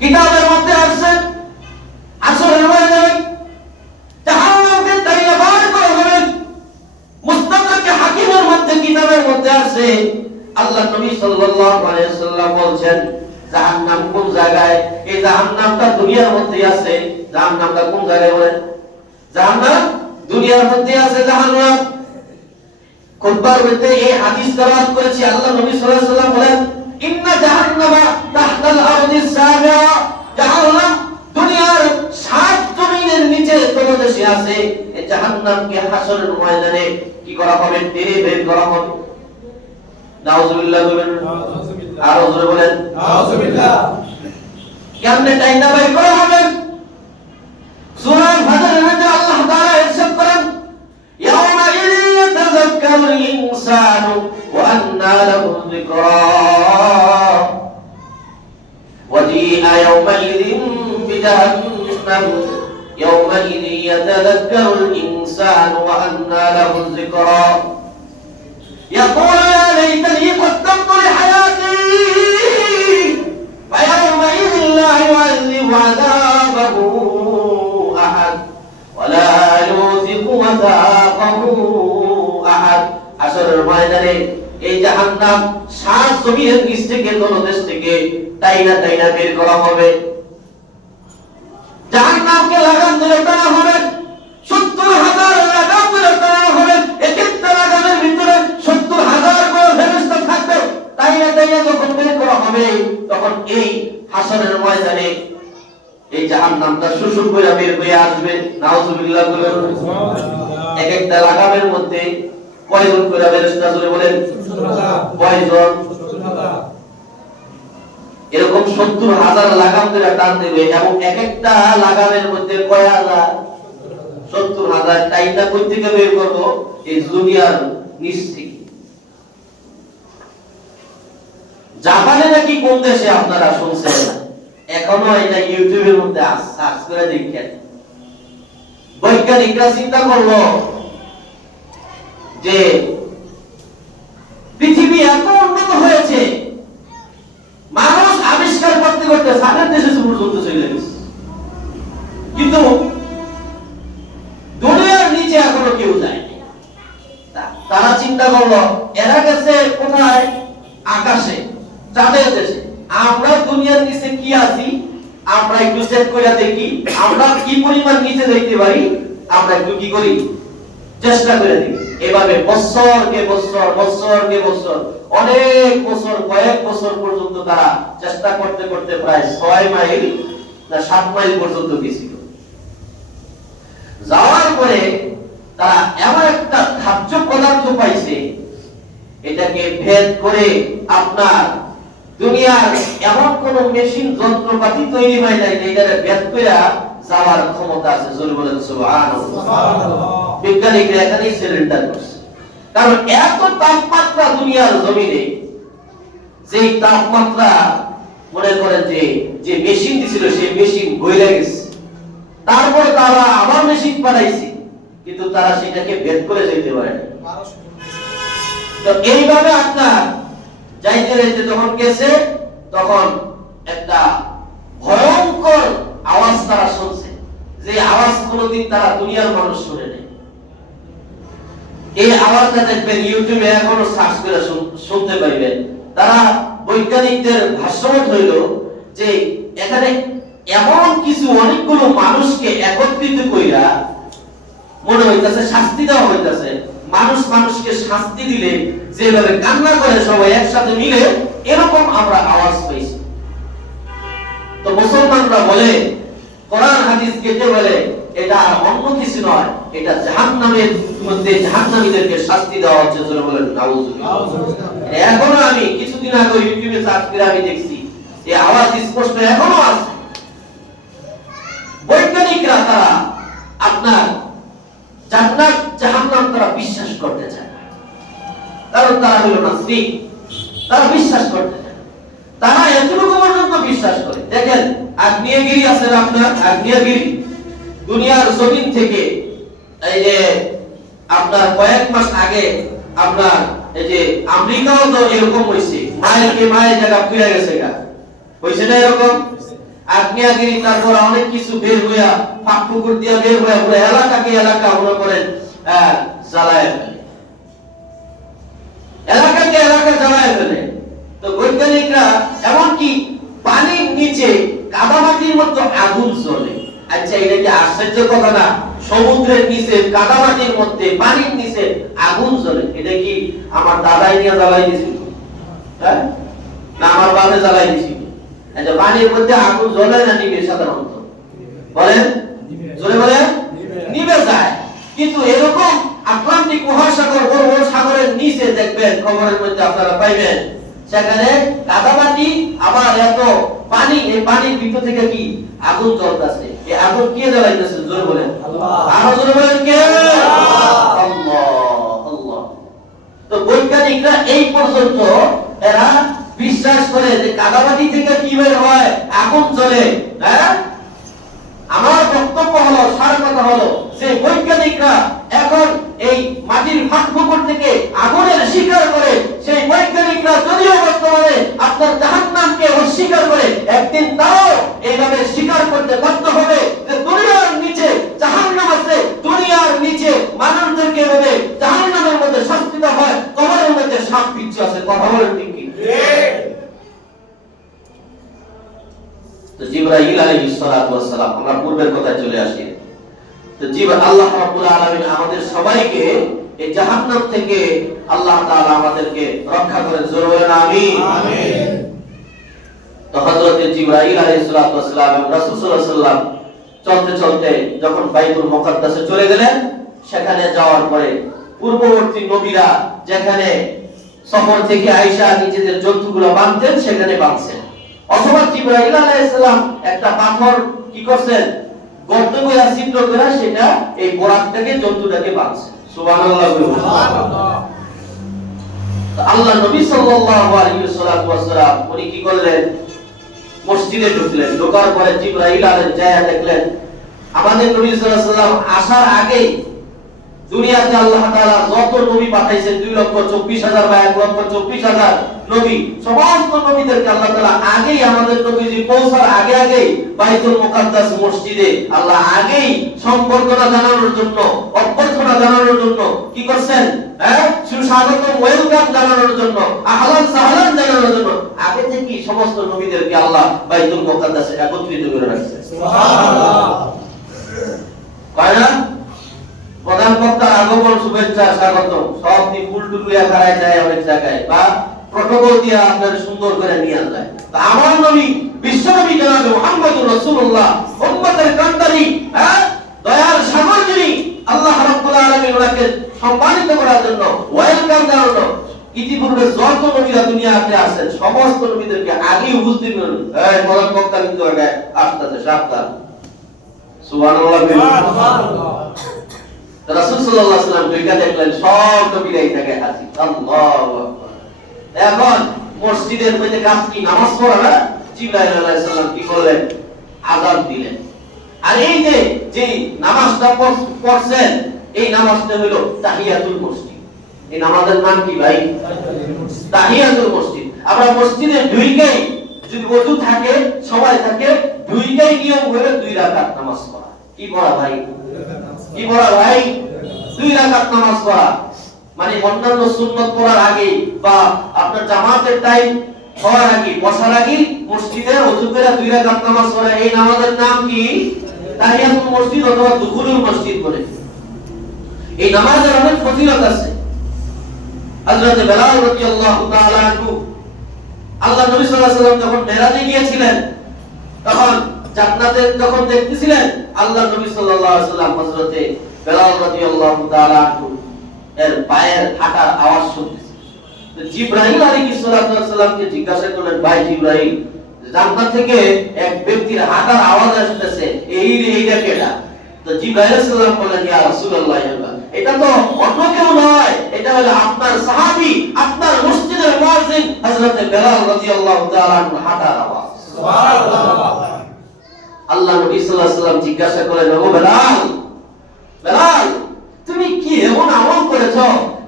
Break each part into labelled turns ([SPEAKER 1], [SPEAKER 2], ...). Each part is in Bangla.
[SPEAKER 1] কিতাবের মধ্যে আছে আসরের ময়দানে জাহান্নামকে তাইয়া বার করা হবে মুস্তাদরাকে হাকিমের মধ্যে কিতাবের মধ্যে আছে আল্লাহ নবী সাল্লাল্লাহু আলাইহি ওয়াসাল্লাম বলছেন, জাহান্নাম কোন জায়গায়? এই জাহান্নামটা দুনিয়ার মধ্যে আছে। জাহান্নামটা কোন জায়গায় বলেন? জাহান্নাম দুনিয়ার মধ্যে আছে জাহান্নাম। খুতবার মধ্যে এই হাদিস তেলাওয়াত করেছি আল্লাহ নবী সাল্লাল্লাহু আলাইহি ওয়াসাল্লাম বলেন ইন্না জাহান্নামা তাহতাল আরদি সারা জাহান্নাম দুনিয়ার সাত জমিনের নিচে তলদেশে আছে। এই জাহান্নামকে হাসরের ময়দানে কি করা হবে? টেনে বের করা হবে। নাউজুবিল্লাহ বলেন। আর হজরে বলেন। নাউজুবিল্লাহ। কেমনে টাইনা বাই করা হবে? সূরা ফাজরের মধ্যে আল্লাহ তাআলা ইরশাদ করেন ইয়াউমা ইযিন ইয়াতাযাক্কারুল ইনসানু ওয়া আন্না লাহু যিকরা। بجهنم يومئذ يتذكر الإنسان وأنى له الذكرى يقول يا ليتني قدمت لحياتي فيومئذ لا يعذب عذابه أحد ولا يوثق وثاقه أحد আসরের ময়দানে এই জাহান্নাম সাত জমিনের নিচ থেকে তলদেশ থেকে টাইনা টাইনা বের করা হবে জাহান্নামকে লাগাম ধরে টানা হবে সত্তর হাজার লাগাম ধরে টানা হবে এক একটা লাগামের ভিতরে সত্তর হাজার করে ফেরেশতা থাকবে। টাইনা টাইনা যখন বের করা হবে তখন এই হাসরের ময়দানে এই করে বের হয়ে আসবে। নাউজুবিল্লাহ বলেন এক একটা লাগামের মধ্যে কয়জন করে ফেরেশতা জুড়ে বলেন? কয়জন? এরকম সত্তর হাজার লাগাম করে টান দেবে এবং এক একটা লাগামের মধ্যে কয় হাজার? সত্তর হাজার। টাইমটা কই থেকে বের করব? এই দুনিয়ার নিচ থেকে। জাপানে নাকি কোন দেশে আপনারা শুনছেন? এখনও এটা ইউটিউবের মধ্যে সার্চ করে দেখেন। বৈজ্ঞানিকরা চিন্তা করল যে পৃথিবী এত উন্নত হয়েছে, মানুষ করতে সাদের দেশে পর্যন্ত চলে গেছে। কিন্তু দুনিয়ার নিচে এখনও কেউ তারা চিন্তা করল, এরা গেছে কোথায়? আকাশে, চাঁদের দেশে। আমরা দুনিয়ার নিচে কি আছি? আমরা একটু চেক করে দেখি। আমরা কি পরিমাণ নিচে যাইতে পারি? আমরা একটু কি করি? চেষ্টা করে দেখি। এভাবে বছর কে বছর বছর কে বছর অনেক বছর, কয়েক বছর পর্যন্ত তারা চেষ্টা করতে করতে প্রায় ছয় মাইল না সাত মাইল পর্যন্ত গেছিল। যাওয়ার পরে তারা এমন একটা ধার্য পদার্থ পাইছে, এটাকে ভেদ করে আপনার দুনিয়ার এমন কোন মেশিন, যন্ত্রপাতি তৈরি হয় নাই যে এটাকে ভেদ করে যাওয়ার ক্ষমতা আছে, জোরে বলেন সুবহানাল্লাহ। বিজ্ঞানীরা এখানেই সিলিন্ডার করছে। কারণ এত তাপমাত্রা দুনিয়ার জমিনে যে তাপমাত্রা মনে করেন যে যে মেশিন দিছিল, সেই মেশিন বইলে গেছে। তারা আবার মেশিন বানাইছে, কিন্তু তারা সেটাকে করে যেতে পারে তো এইভাবে আপনার যাইতে যাইতে যখন গেছে, তখন একটা ভয়ঙ্কর আওয়াজ তারা শুনছে। যে আওয়াজ কোনোদিন তারা দুনিয়ার মানুষ শুনে নেই। এই আওয়াজটা দেখবেন, ইউটিউবে এখনও সার্চ করে শুনতে পাইবেন। তারা বৈজ্ঞানিকদের ভাষ্যমত হইল যে, এখানে এমন কিছু অনেকগুলো মানুষকে একত্রিত কইরা মনে হইতাছে, শাস্তি দেওয়া হইতাছে। মানুষ মানুষকে শাস্তি দিলে, যেভাবে কান্না করে সবাই একসাথে মিলে, এরকম আমরা আওয়াজ পাইছি। তো মুসলমানরা বলে, কোরআন হাদিস কেটে বলে এটা অন্য কিছু নয়, এটা জাহান্নামের মধ্যে জাহান্নামীদেরকে শাস্তি দেওয়া হচ্ছে যারা বলেন, নাউজুবিল্লাহ। এখনও আমি কিছুদিন আগে ইউটিউবে সার্চ করে আমি দেখছি এই আওয়াজ স্পষ্ট এখনও আছে। বৈজ্ঞানিকরা তারা আপনার জান্নাত, জাহান্নাম তারা বিশ্বাস করতে চায় না। কারণ তারা হলো নাস্তিক। তারা বিশ্বাস করতে চায় তারা এতটুকু পর্যন্ত বিশ্বাস করে। দেখেন, আগ্নেয়গিরি আছেন আপনার? আগ্নেয়গিরি। দুনিয়ার জমিন থেকে এই যে আপনার কয়েক মাস আগে আপনার এই যে আমেরিকাও তো এরকম হয়েছে মায়ের কে মায়ের জায়গা ফিরে গেছে গা। হয়েছে না এরকম? আগ্নেয়গিরি তারপর অনেক কিছু বের হইয়া ফাঁক পুকুর দিয়া বের হইয়া পুরো এলাকাকে এলাকা মনে করেন জ্বালায় ফেলে। এলাকাকে এলাকা জ্বালায় ফেলে। তো বৈজ্ঞানিকরা এমনকি পানির নিচে কাদামাটির মতো আগুন জ্বলে। আচ্ছা এটা কি আশ্চর্য কথা না? সমুদ্রের নিচে, কাদামাটির মধ্যে, পানির নিচে আগুন জ্বলে। এটা কি আমার দাদাই নিয়ে জ্বালাই দিয়েছিল হ্যাঁ? না, আমার বাবা জ্বালাই দিয়েছিল আচ্ছা পানির মধ্যে আগুন জ্বলে না নিবে সাধারণত? বলেন? জোরে বলেন? নিবে যায়। কিন্তু এরকম আটলান্টিক মহাসাগর, বড় সাগরের নিচে দেখবেন খবরের মধ্যে আপনারা পাইবেন, সেখানে কাদামাটি আবার এত পানি, এই পানির ভিতর থেকে কি আগুন জ্বলতেছে? এই আগুন কে জ্বালাইতেছেন জোরে বলেন।
[SPEAKER 2] আল্লাহ।
[SPEAKER 1] আরও জোরে বলেন কে?
[SPEAKER 2] আল্লাহ।
[SPEAKER 1] আল্লাহ। আল্লাহ। তো বৈজ্ঞানিকরা এই পর্যন্ত এরা বিশ্বাস করে যে কাদামাটি থেকে কি বের হয়? আগুন জ্বলে। হ্যাঁ? আমার বক্তব্য হলো সার কথা হলো যে বৈজ্ঞানিকরা এখন এই মাটির ফোকর থেকে আগুনের শিকার করে সেই বৈজ্ঞানিকরা যদিও বর্তমানে আপনার জাহান্নামকে অস্বীকার করে, একদিন তাও এইভাবে স্বীকার করতে বাধ্য হবে যে দুনিয়ার নিচে জাহান্নাম আছে, দুনিয়ার নিচে মানুষদেরকে এভাবে জাহান্নামের মধ্যে শাস্তি হয়, কবরের মধ্যে সাপ বিচ্ছু আছে, কথা বলেন ঠিক তো জিবরাইল আলাইহিস সালাম, আমরা পূর্বের কথায় চলে আসি। তো আল্লাহ রাব্বুল আলামিন আমাদের সবাইকে এই জাহান্নাম থেকে আল্লাহ তাআলা আমাদেরকে রক্ষা করেন। জোরে বলেন আমিন।
[SPEAKER 2] আমিন।
[SPEAKER 1] তো হযরত জিবরাইল আলাইহিস সালাতু ওয়াস সালাম রাসূল সাল্লাল্লাহু আলাইহি ওয়াসাল্লাম চলতে চলতে যখন বাইতুল মুকাদ্দাসে চলে গেলেন সেখানে যাওয়ার পরে পূর্ববর্তী নবীরা যেখানে সফর থেকে আয়েশা নিজেদের জন্তুগুলো বাঁধতেন সেখানে বাঁধছেন। অথবা জিবরাইল আলাইহিস সালাম একটা পাথর কি করছেন? গর্ত করে সেটা এই বোরাক থেকে জন্তুটাকে বাঁধছেন সুবহানাল্লাহ। আল্লাহ নবী উনি কি করলেন? মসজিদে ঢুকলেন। ঢোকার পরে যায় দেখলেন। আমাদের নবী সাল্লাল্লাহু আসার আগেই দুনিয়াতে আল্লাহ তাআলা যত নবী পাঠাইছেন 2 লক্ষ 24 হাজার বা 1 লক্ষ 24 হাজার নবী, সমস্ত নবীদেরকে আল্লাহ তাআলা আগেই আমাদের নবীজি পৌঁছার আগে আগেই বাইতুল মুকাদ্দাস মসজিদে আল্লাহ আগেই সম্পর্কটা জানানোর জন্য, অভ্যর্থনা জানানোর জন্য কি করছেন? হ্যাঁ? ওয়েলকাম জন্য আহলান সাহলান জন্য আগে সমস্ত নবীদেরকে আল্লাহ বাইতুল একত্রিত করে কয় না? প্রধান বক্তার আগমন, শুভেচ্ছা স্বাগত সব ফুল খাড়ায় যায় অনেক জায়গায়, বা প্রটোকল দিয়ে আপনার সুন্দর করে নিয়ে যায় তা আমার নবী, বিশ্ব নবী জনাবে মুহাম্মদুর রাসূলুল্লাহ, উম্মতের কান্দারি হ্যাঁ? দয়ার সাগর যিনি, আল্লাহ রাব্বুল আলামিন ওনাকে সম্মানিত করার জন্য ওয়েলকাম জানানো ইতিপূর্বে যত নবীরা দুনিয়াতে আসেন সমস্ত নবীদেরকে আগে উপস্থিত করুন এই প্রধান বক্তা কিন্তু আগে আসতেছে, সাবধান। সুবহানাল্লাহ রাসূল সাল্লাল্লাহু আলাইহি ওয়াসাল্লাম দুইটা দেখলেন, সব নবীরাই থাকে হাজির আল্লাহু আকবার। এখন মসজিদের মধ্যে কাজ কি? নামাজ পড়া না? জিবরাইল আলাইহিস কি করলেন? আযান দিলেন। আর এই যে যে নামাজটা পড়ছেন, এই নামাজটা হলো তাহিয়াতুল মসজিদ। এই নামাজের নাম কি ভাই? তাহিয়াতুল মসজিদ। আমরা মসজিদে যদি ওযু থাকে, সবাই থাকে ঢুইকেই নিয়ম হলো দুই রাকাত নামাজ পড়া। কি পড়া ভাই? কি পড়া ভাই? দুই রাকাত নামাজ পড়া। মানে অন্যান্য সুন্নত করার আগে বা আপনার জামাতের টাইম হওয়ার আগে, বসার আগে মসজিদে ওযু করে দুই রাকাত নামাজ পড়া। এই নামাজের নাম কি? তাহিয়াতুল মসজিদ অথবা দুখুলুল মসজিদ বলে। এই নামাজের অনেক ফজিলত আছে। হযরত বেলাল রাদিয়াল্লাহু তাআলা আনহু আল্লাহ নবী সাল্লাল্লাহু আলাইহি যখন মেরাজে গিয়েছিলেন, তখন জান্নাতে যখন দেখতেছিলেন, আল্লাহ নবী সাল্লাল্লাহু আলাইহি ওয়াসাল্লাম হযরতে বেলাল রাদিয়াল্লাহু তাআলা আনহু এর পায়ের হাঁটার আওয়াজ শুনতেছে। আলাইহিস সালাতু ওয়াসাল্লামকে জিজ্ঞাসা করলেন ভাই জিব্রাইল জান্নাত থেকে এক ব্যক্তির হাঁটার আওয়াজ আসতেছে এই এইটা কেডা? তো আলাইহিস সালাম ইয়া রাসূলুল্লাহ এটা তো অন্য কেউ নয় এটা হলো আপনার সাহাবী আপনার মসজিদের মুয়াজ্জিন হযরত বেলাল রাদিয়াল্লাহু তাআলা হাঁটার আওয়াজ। আল্লাহ নবী সাল্লাল্লাহু আলাইহি ওয়াসাল্লাম জিজ্ঞাসা করেন ও বেলাল বেলাল তুমি কি এমন আমল করেছ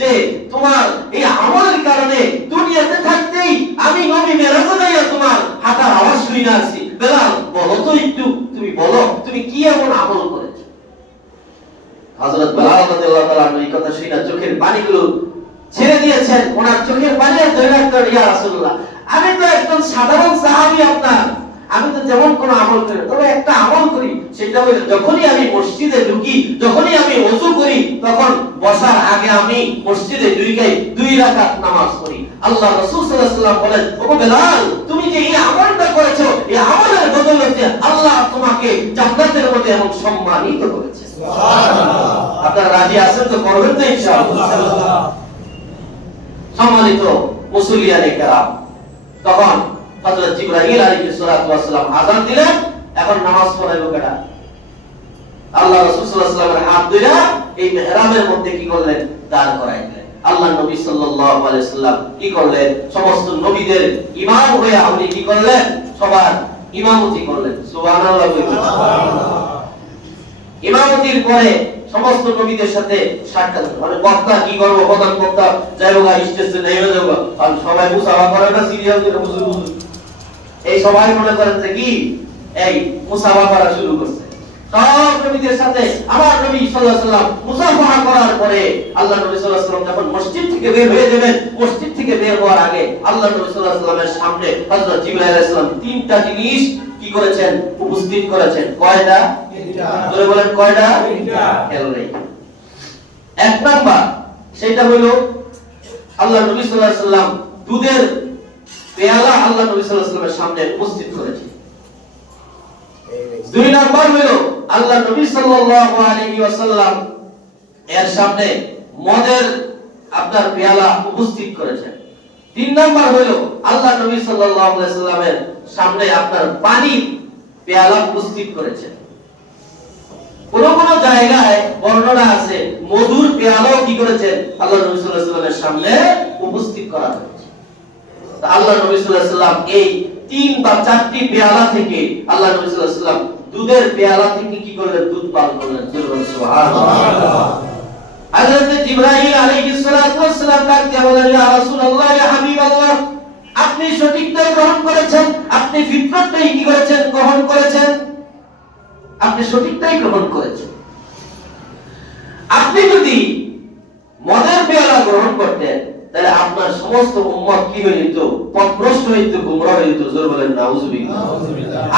[SPEAKER 1] যে তোমার এই আমলের কারণে দুনিয়াতে থাকতেই আমি নবী মেরাজে যাইয়া তোমার হাঁটার আওয়াজ শুনি না আসি বেলাল, বলো তো একটু, তুমি বলো, তুমি কি এমন আমল করেছ? হযরত বেলাল রাদিয়াল্লাহু তাআলা এই কথা শুনে চোখের পানিগুলো ছেড়ে দিয়েছেন। ওনার চোখের পানি ধরে ইয়া রাসূলুল্লাহ। আমি তো একজন সাধারণ সাহাবী আপনার। আমি তো যেমন কোন আমল করি তবে একটা আমল করি সেটা হলো যখনই আমি মসজিদে ঢুকি যখনই আমি ওযু করি তখন বসার আগে আমি মসজিদে দুই গাই দুই রাকাত নামাজ পড়ি। আল্লাহ রাসূল সাল্লাল্লাহু আলাইহি ওয়াসাল্লাম বলেন ওগো বেলাল তুমি যে এই আমলটা করেছ এই আমলের বদৌলতে আল্লাহ তোমাকে জান্নাতের মধ্যে এমন সম্মানিত করেছে। সুবহানাল্লাহ। আপনারা রাজি আছেন তো? করবেন তো ইনশাআল্লাহ। সম্মানিত মুসলিয়ানে কেরাম তখন হযরত জিবরাইল আলাইহিস সালাতু ওয়াস সালাম আযান দিলেন এখন নামাজ পড়াইবো কেডা? আল্লাহ রাসূল সাল্লাল্লাহু আলাইহি হাত ধরে এই মেহরাবের মধ্যে কি করলেন? দাঁড় করাইলেন। আল্লাহ নবী সাল্লাল্লাহু আলাইহি সাল্লাম কি করলেন? সমস্ত নবীদের ইমাম হয়ে আপনি কি করলেন? সবার ইমামতি করলেন। সুবহানাল্লাহ সুবহানাল্লাহ। ইমামতির পরে সমস্ত নবীদের সাথে সাক্ষাৎ মানে বক্তা কি করব? প্রধান বক্তা যাই হোক স্টেজে নেমে যাব। আর সবাই মুসাফা করে না সিরিয়াল যেটা বুঝে বুঝে এই সবাই মনে করেন যে কি? এই মুসাফা করা শুরু করছে। সব নবীদের সাথে আমার নবী সাল্লাল্লাহু আলাইহি মুসাফা করার পরে আল্লাহ নবী সাল্লাল্লাহু আলাইহি যখন মসজিদ থেকে বের হয়ে যাবেন মসজিদ থেকে বের হওয়ার আগে আল্লাহ নবী সাল্লাল্লাহু আলাইহি সাল্লামের সামনে হযরত জিবরাইল আলাইহিস সালাম তিনটা জিনিস কি করেছেন? উপস্থিত করেছেন। কয়টা? জোরে বলেন কয়টা। খেয়াল নেই। এক নাম্বার সেটা হলো আল্লাহ নবী সাল্লাল্লাহু আলাইহি সাল্লাম দুধের পেয়ালা আল্লাহ নবী সাল্লাল্লাহু সামনে উপস্থিত করেছে দুই নাম্বার হলো আল্লাহ নবী সাল্লাল্লাহু আলাইহি ওয়াসাল্লাম এর সামনে মদের আপনার পেয়ালা উপস্থিত করেছেন। তিন নাম্বার হলো আল্লাহ নবী সাল্লাল্লাহু আলাইহি সাল্লামের সামনে আপনার পানি পেয়ালা উপস্থিত করেছেন। কোন কোন জায়গায় বর্ণনা আছে মধুর পেয়ালাও কি করেছেন? আল্লাহ নবী সাল্লাল্লাহু আলাইহি সাল্লামের সামনে উপস্থিত করা হয়েছে। আল্লাহ নবী সাল্লাল্লাহু এই তিন বা চারটি পেয়ালা থেকে আল্লাহ নবী সাল্লাল্লাহু দুধের পেয়ালা থেকে কি করলেন? দুধ পান করলেন। সুবহানাল্লাহ। হযরত জিবরাইল আলাইহিস সালাতু ওয়াস সালাম ডাক দিয়ে বলেন ইয়া রাসূলুল্লাহ, ইয়া হাবিবাল্লাহ, আপনি সঠিকটাই গ্রহণ করেছেন? আপনি ফিতরতটাই কি করেছেন? গ্রহণ করেছেন? আপনি সঠিকটাই গ্রহণ করেছেন। আপনি যদি মদের পেয়ালা গ্রহণ করতেন তাহলে আপনার সমস্ত উম্মত কি হয়ে যেত? পথভ্রষ্ট হয়ে যেত গুমরা হয়ে যেত জোর বলেন নাউজুবিল্লাহ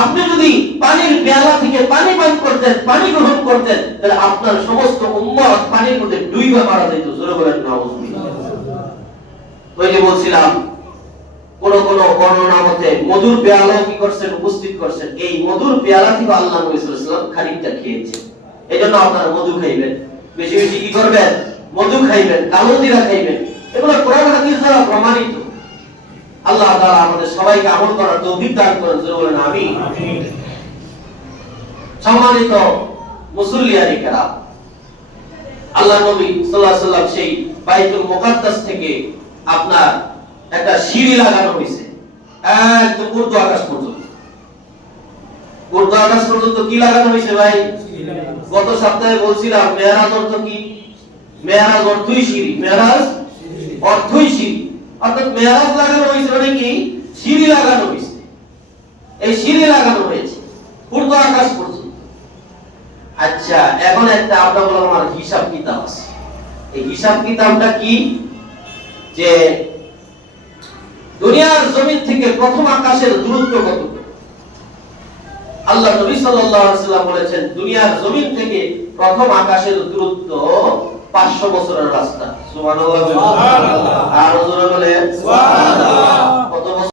[SPEAKER 1] আপনি যদি পানির পেয়ালা থেকে পানি পান করতেন পানি গ্রহণ করতেন তাহলে আপনার সমস্ত উম্মত পানির মধ্যে ডুইবা মারা যেত জোরে বলেন নাউজুবিল্লাহ ওই যে বলছিলাম কোন কোন বর্ণনা মতে মধুর পেয়ালা কি করছেন উপস্থিত করছেন? এই মধুর পেয়ালা থেকে আল্লাহ নবী সাল্লাল্লাহু আলাইহি ওয়াসাল্লাম খানিকটা খেয়েছেন। এজন্য আপনারা মধু খাইবেন। বেশি বেশি কি করবেন? মধু খাইবেন কালো জিরা খাইবেন। এগুলো কোরআন হাদিস দ্বারা প্রমাণিত। আল্লাহ তাআলা আমাদের সবাইকে আমল করার তৌফিক দান করেন জোরে বলেন আমিন। সম্মানিত মুসল্লিয়ানি আল্লাহ নবী সাল্লাল্লাহু আলাইহি সাল্লাম সেই বাইতুল মুকাদ্দাস থেকে আপনার একটা সিঁড়ি লাগানো হয়েছে একদম উর্দু আকাশ পর্যন্ত। উর্দু আকাশ পর্যন্ত কি লাগানো হয়েছে ভাই? গত সপ্তাহে বলছিলাম মেয়ারাজ অর্থ কি? মেয়ারাজ অর্থই সিঁড়ি মেয়ারাজ অর্থই সিঁড়ি অর্থাৎ মেয়ারাজ লাগানো হয়েছে মানে কি? সিঁড়ি লাগানো হয়েছে। এই সিঁড়ি লাগানো হয়েছে। উর্দু আকাশ পর্যন্ত। আচ্ছা এখন একটা আপনার বললাম আমার হিসাব কিতাব আছে। এই হিসাব কিতাবটা কি? যে দুনিয়ার জমিন থেকে প্রথম আকাশের দূরত্ব কত? আল্লাহ নবী সাল্লাল্লাহু আলাইহি বলেছেন, দুনিয়ার জমিন থেকে প্রথম আকাশের দূরত্ব 500 বছরের রাস্তা সুবহানাল্লাহ
[SPEAKER 2] সুবহানাল্লাহ।
[SPEAKER 1] আর জোরে বলে
[SPEAKER 2] সুবহানাল্লাহ।
[SPEAKER 1] কত বছর